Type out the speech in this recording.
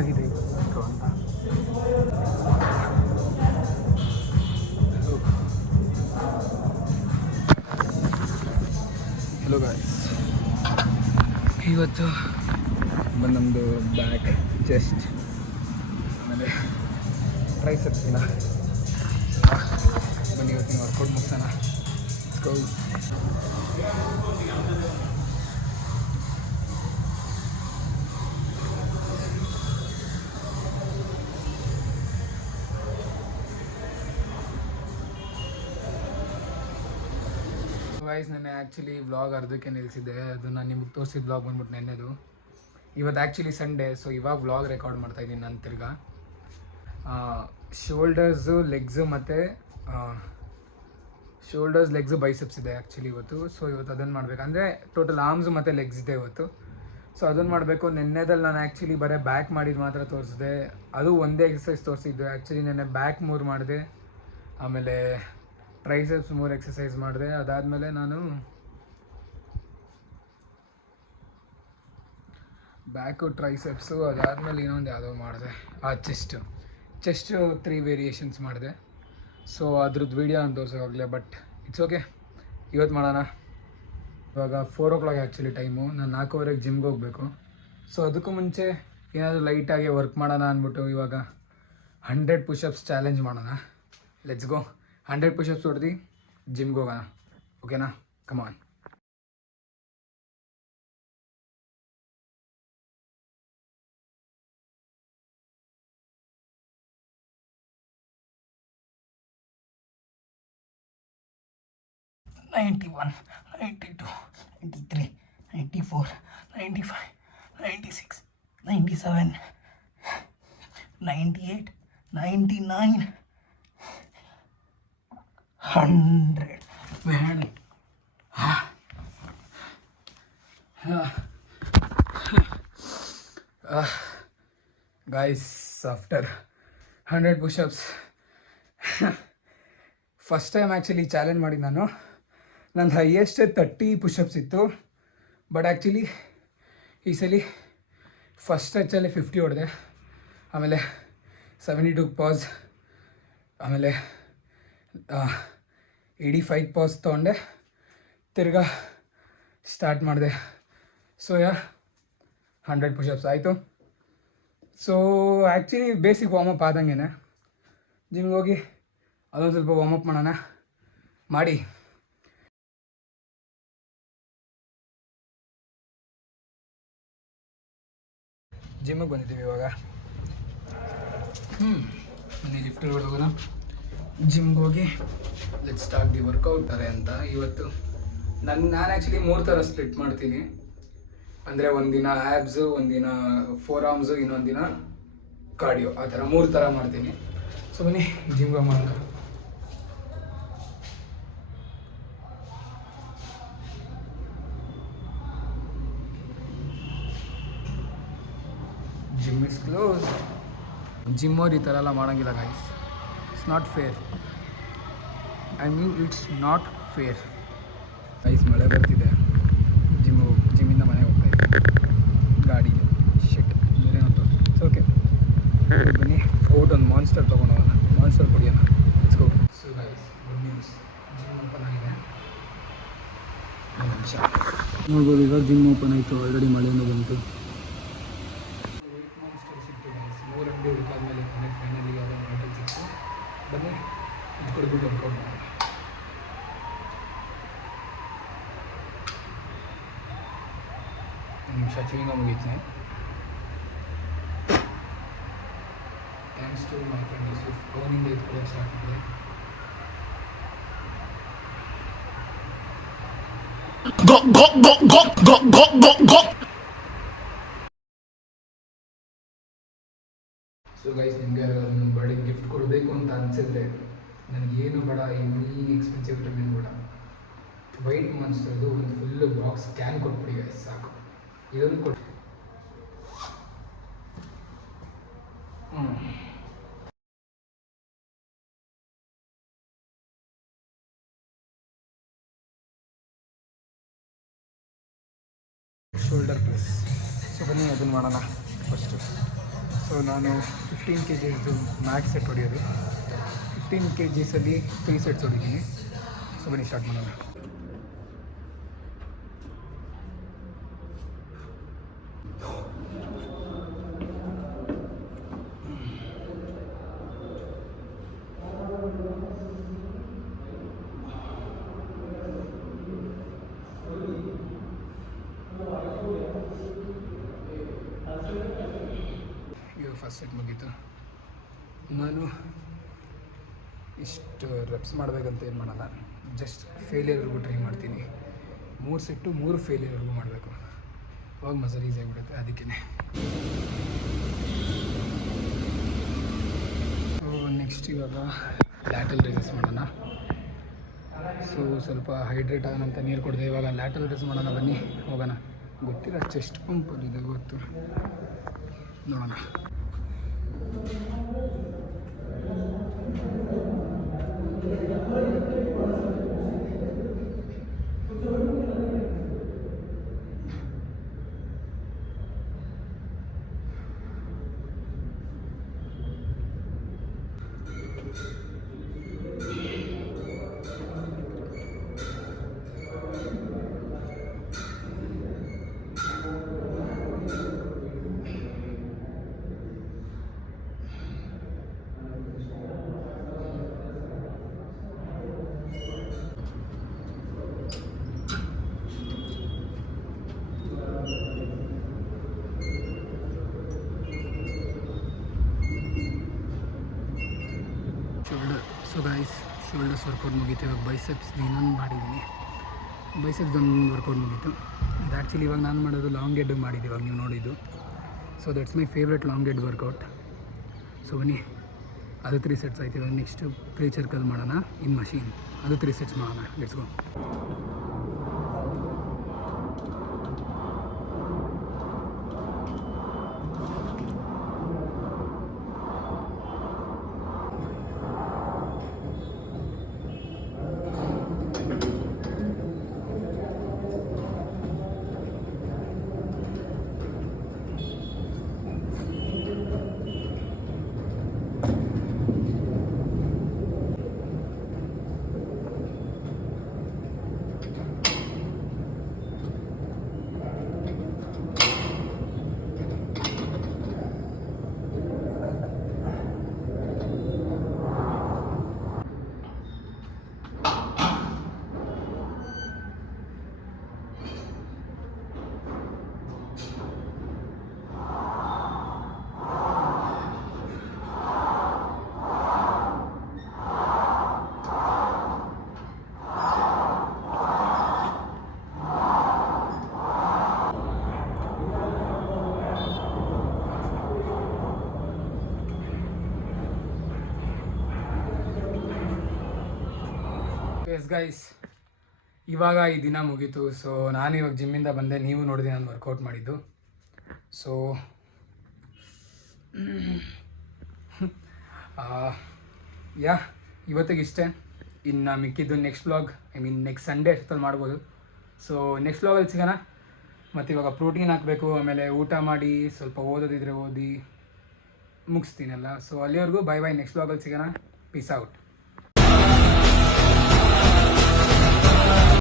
ಆಗಿದೆ ಇಂಟ್ರೋ ಅಂತ. Hello guys, ಇವತ್ತು ನಮ್ಮದು ಬ್ಯಾಕ್, ಚೆಸ್ಟ್, ಆಮೇಲೆ ಟ್ರೈಸೆಪ್ಸಿನ ಬನ್ನಿ ಇವತ್ತಿನ ವರ್ಕೌಟ್ ಮುಗಿಸೋಣ. ಗೋ. ಗೈಸ್, ನೆನ್ನೆ ಆ್ಯಕ್ಚುಲಿ ವ್ಲಾಗ್ ಅರ್ಧಕ್ಕೆ ನಿಲ್ಲಿಸಿದ್ದೆ. ಅದು ನಾನು ನಿಮಗೆ ತೋರಿಸಿದ ವ್ಲಾಗ್ ಬಂದ್ಬಿಟ್ಟು ನೆನ್ನೆದು. ಇವತ್ತು ಆ್ಯಕ್ಚುಲಿ ಸಂಡೇ, ಸೊ ಇವಾಗ ವ್ಲಾಗ್ ರೆಕಾರ್ಡ್ ಮಾಡ್ತಾಯಿದ್ದೀನಿ ನಾನು ತಿರ್ಗಾ. ಶೋಲ್ಡರ್ಸು, ಲೆಗ್ಸು ಮತ್ತು ಶೋಲ್ಡರ್ಸ್, ಲೆಗ್ಸು, ಬೈಸೆಪ್ಸ್ ಇದೆ ಆ್ಯಕ್ಚುಲಿ ಇವತ್ತು. ಸೊ ಇವತ್ತು ಅದನ್ನು ಮಾಡಬೇಕು. ಅಂದರೆ ಟೋಟಲ್ ಆರ್ಮ್ಸು ಮತ್ತು ಲೆಗ್ಸ್ ಇದೆ ಇವತ್ತು. ಸೊ ಅದನ್ನು ಮಾಡಬೇಕು. ನೆನ್ನೆದಲ್ಲಿ ನಾನು ಆ್ಯಕ್ಚುಲಿ ಬರೀ ಬ್ಯಾಕ್ ಮಾಡಿದ್ದು ಮಾತ್ರ ತೋರಿಸಿದೆ. ಅದು ಒಂದೇ ಎಕ್ಸಸೈಸ್ ತೋರಿಸಿದ್ದು. ಆ್ಯಕ್ಚುಲಿ ನೆನ್ನೆ ಬ್ಯಾಕ್ 3 ಮಾಡಿದೆ, ಆಮೇಲೆ ಟ್ರೈಸೆಪ್ಸ್ 3 ಎಕ್ಸಸೈಸ್ ಮಾಡಿದೆ. ಅದಾದಮೇಲೆ ನಾನು ಬ್ಯಾಕು, ಟ್ರೈಸೆಪ್ಸು, ಅದಾದಮೇಲೆ ಇನ್ನೊಂದು ಯಾವುದೋ ಮಾಡಿದೆ, ಚೆಸ್ಟು 3 ವೇರಿಯೇಷನ್ಸ್ ಮಾಡಿದೆ. ಸೊ ಅದ್ರದ್ದು ವೀಡಿಯೋ ನಾನು ತೋರಿಸೋವಾಗಲೇ, ಬಟ್ ಇಟ್ಸ್ ಓಕೆ, ಇವತ್ತು ಮಾಡೋಣ. ಇವಾಗ 4 o'clock ಆ್ಯಕ್ಚುಲಿ ಟೈಮು. ನಾನು 4:15ಕ್ಕೆ ಜಿಮ್ಗೆ ಹೋಗಬೇಕು. ಸೊ ಅದಕ್ಕೂ ಮುಂಚೆ ಏನಾದರೂ ಲೈಟಾಗಿ ವರ್ಕ್ ಮಾಡೋಣ ಅಂದ್ಬಿಟ್ಟು ಇವಾಗ 100 ಪುಷಪ್ಸ್ ಚಾಲೆಂಜ್ ಮಾಡೋಣ. Let's go. 100 ಪುಷಪ್ಸ್ ಹೊಡೆದು ಜಿಮ್ಗೆ ಹೋಗೋಣ. ಓಕೆನಾ? ಕಮಾನ್. $91, $92, $93, $94, $95, $96, $97, $98, $99, $100. Man. Guys, after 100 push-ups, first time actually challenge ಮಾಡಿ ನಂದು ಹೈಯೆಸ್ಟ್ 30 ಪುಷಪ್ಸ್ ಇತ್ತು. ಬಟ್ ಆ್ಯಕ್ಚುಲಿ ಈ ಸಲ ಫಸ್ಟ್ ಸ್ಟ್ರೆಚಲ್ಲಿ 50 ಹೊಡೆದೆ, ಆಮೇಲೆ 72 ಪಾಸ್, ಆಮೇಲೆ 85 ಪಾಸ್ ತೊಗೊಂಡೆ, ತಿರ್ಗಾ ಸ್ಟಾರ್ಟ್ ಮಾಡಿದೆ. ಸೊ 100 ಪುಷಪ್ಸ್ ಆಯಿತು. ಸೊ ಆ್ಯಕ್ಚುಲಿ ಬೇಸಿಕ್ ವಾರ್ಮಪ್ ಆದಂಗೆ ಜಿಮ್ಗೆ ಹೋಗಿ ಅದೊಂದು ಸ್ವಲ್ಪ ವಾರ್ಮಪ್ ಮಾಡೋಣ ಮಾಡಿ. ಜಿಮ್ಮಿಗೆ ಬಂದಿದ್ದೀವಿ ಇವಾಗ. ಬನ್ನಿ ಲಿಫ್ಟ್ ಹೋಗೋಣ. ಜಿಮ್ಗೆ ಹೋಗಿ ಲೆಟ್ ಸ್ಟಾರ್ಟ್ ದಿ ವರ್ಕೌಟ್ ಥರ ಅಂತ. ಇವತ್ತು ನಾನು ಆ್ಯಕ್ಚುಲಿ 3 ಥರ ಸ್ಪ್ಲಿಟ್ ಮಾಡ್ತೀನಿ. ಅಂದರೆ ಒಂದಿನ ಆ್ಯಬ್ಸು, ಒಂದಿನ 4 ಆರ್ಮ್ಸು, ಇನ್ನೊಂದು ದಿನ ಕಾರ್ಡಿಯೋ, ಆ ಥರ 3 ಥರ ಮಾಡ್ತೀನಿ. ಸೊ ಬನ್ನಿ ಜಿಮ್ಗೆ ಮಾಡೋಣ. Gym is close. ಜಿಮ್ಮವ್ರು ಈ ಥರ ಎಲ್ಲ ಮಾಡೋಂಗಿಲ್ಲ guys. It's not fair. It's not fair guys. ಮಳೆ ಬರ್ತಿದೆ. ಜಿಮ್ಮಿಂದ ಮನೆಗೆ ಹೋಗ್ತಾ ಇದ್ದೆ ಗಾಡಿ ಶಿಟ್ ಬೇರೆ ತೋರಿಸಿ. It's okay. ಬನ್ನಿ ಔಟ್ ಒಂದು ಮಾನ್ಸ್ಟರ್ ತೊಗೊಂಡೋಗೋಣ, ಮಾನ್ಸ್ಟರ್ ಕುಡಿಯೋಣ. It's go. So guys, good news, gym open ಆಗಿದೆ. ಒಂದು ನಿಮಿಷ ನೋಡ್ಬೋದು. ಇವಾಗ ಜಿಮ್ ಓಪನ್ ಆಯಿತು. ಆಲ್ರೆಡಿ ಮಳೆಯಿಂದ ಬಂತು. ಹುಡುಕಾದ್ಮೇಲೆ ಕೊನೆಗೆ ಫೈನಲಿ ಯಾವುದೋ ಹೋಟೆಲ್ ಸಿಕ್ತು. ಬನ್ನಿ ಇದು ಕೊಡ್ಬಿಟ್ಟು ವರ್ಕೌಟ್ ಮಾಡೋಣ. ಒಂದು ನಿಮಿಷ ಚೂಯಿಂಗ ಮುಗೀತು. Thanks to my friend Yusuf. ಅವನಿಂದ ಇದು ಕೂಡ ಸ್ಟಾರ್ಟ್ ಮಾಡಿದೆ. ಸೊ ಗೈಸ್, ನಿಮಗೆ ಒಂದು ಬರ್ಡೇ ಗಿಫ್ಟ್ ಕೊಡಬೇಕು ಅಂತ ಅನಿಸಿದ್ರೆ ನನಗೇನು ಬೇಡ, ಎನಿ ಎಕ್ಸ್ಪೆನ್ಸಿವ್ ಐಟಮ್ ಬೇಡ. ವೈಟ್ ಮಾನ್ಸ್ಟರ್ದು ಒಂದು ಫುಲ್ಲು ಬಾಕ್ಸ್ ಕ್ಯಾನ್ ಕೊಟ್ಬಿಡಿ ಗೈಸ್, ಸಾಕು. ಇದೊಂದು ಕೊಟ್ಟು ಶೋಲ್ಡರ್ ಪ್ರೆಸ್. ಸೊ ಬನ್ನಿ ಅದನ್ನು ಮಾಡೋಣ ಫಸ್ಟು. ಸೊ ಸೊ ನಾನು 15 kgsದು ಮ್ಯಾಕ್ಸ್ ಸೆಟ್ ಹೊಡೆಯೋದು. 15 kgsಲ್ಲಿ 3 ಸೆಟ್ಸ್ ಹೊಡಿತೀನಿ. ಸೊ ಬನ್ನಿ ಸ್ಟಾರ್ಟ್ ಮಾಡೋಣ. ಫಸ್ಟ್ ಸೆಟ್ ಮುಗೀತು. ನಾನು ಇಷ್ಟು ರೆಪ್ಸ್ ಮಾಡಬೇಕಂತ ಏನು ಮಾಡಲ್ಲ, ಜಸ್ಟ್ ಫೇಲಿಯರ್ವರೆಗೂ ಟ್ರೈ ಮಾಡ್ತೀನಿ. 3 ಸೆಟ್ಟು 3 ಫೇಲಿಯರ್ವರೆಗೂ ಮಾಡಬೇಕು, ಅವಾಗ ಮಸಲ್ ಈಸಿ ಆಗಿಬಿಡುತ್ತೆ. ಅದಕ್ಕೇ ಸೊ ನೆಕ್ಸ್ಟ್ ಇವಾಗ ಲ್ಯಾಟಲ್ ರೈಸಸ್ ಮಾಡೋಣ. ಸೊ ಸ್ವಲ್ಪ ಹೈಡ್ರೇಟ್ ಆಗೋಣಂತ ನೀರು ಕೊಡಿದೆ. ಇವಾಗ ಲ್ಯಾಟಲ್ ರೈಸ್ ಮಾಡೋಣ, ಬನ್ನಿ ಹೋಗೋಣ. ಗೊತ್ತಿಲ್ಲ, ಚೆಸ್ಟ್ ಪಂಪಲ್ಲಿ ಇದೆ ಗೊತ್ತು, ನೋಡೋಣ. ಸೊ ಗೈಸ್, ಶೋಲ್ಡರ್ಸ್ ವರ್ಕೌಟ್ ಮುಗೀತು. ಇವಾಗ ಬೈಸೆಪ್ಸ್ ಇನ್ನೊಂದು ಮಾಡಿದ್ದೀನಿ. ಬೈಸೆಪ್ಸ್ ಒಂದು ವರ್ಕೌಟ್ ಮುಗೀತು. ಇದು ಆ್ಯಕ್ಚುಲಿ ಇವಾಗ ನಾನು ಮಾಡೋದು ಲಾಂಗ್ ಹೆಡ್ ಮಾಡಿದ್ದು, ಇವಾಗ ನೀವು ನೋಡಿದ್ದು. So that's my favourite long head workout. So ಬನ್ನಿ, ಅದು 3 ಸೆಟ್ಸ್ ಆಯ್ತು. ಇವಾಗ ನೆಕ್ಸ್ಟು ಪ್ಲೇ ಸರ್ಕಲ್ ಮಾಡೋಣ ಇನ್ ಮಷೀನ್, ಅದು 3 ಸೆಟ್ಸ್ ಮಾಡೋಣ. Let's go. ಎಸ್ ಗೈಸ್, ಇವಾಗ ಈ ದಿನ ಮುಗೀತು. ಸೊ ನಾನು ಇವಾಗ ಜಿಮ್ಮಿಂದ ಬಂದೆ, ನೀವು ನೋಡಿದೆ ನಾನು ವರ್ಕೌಟ್ ಮಾಡಿದ್ದು. ಸೊ ಯಾ ಇವತ್ತಿಗೆ ಇಷ್ಟೇ. ಇನ್ನು ಮಿಕ್ಕಿದ್ದು ನೆಕ್ಸ್ಟ್ ವ್ಲಾಗ್, ನೆಕ್ಸ್ಟ್ ಸಂಡೇ ಅಷ್ಟೊತ್ತಲ್ಲಿ ಮಾಡ್ಬೋದು. ಸೊ ನೆಕ್ಸ್ಟ್ ವ್ಲಾಗಲ್ಲಿ ಸಿಗೋಣ. ಮತ್ತು ಇವಾಗ ಪ್ರೋಟೀನ್ ಹಾಕಬೇಕು, ಆಮೇಲೆ ಊಟ ಮಾಡಿ ಸ್ವಲ್ಪ ಓದೋದಿದ್ರೆ ಓದಿ ಮುಗಿಸ್ತೀನಲ್ಲ. ಸೊ ಅಲ್ಲಿವರೆಗೂ ಬಾಯ್ ಬಾಯ್. ನೆಕ್ಸ್ಟ್ ವ್ಲಾಗಲ್ಲಿ ಸಿಗೋಣ. Piece out.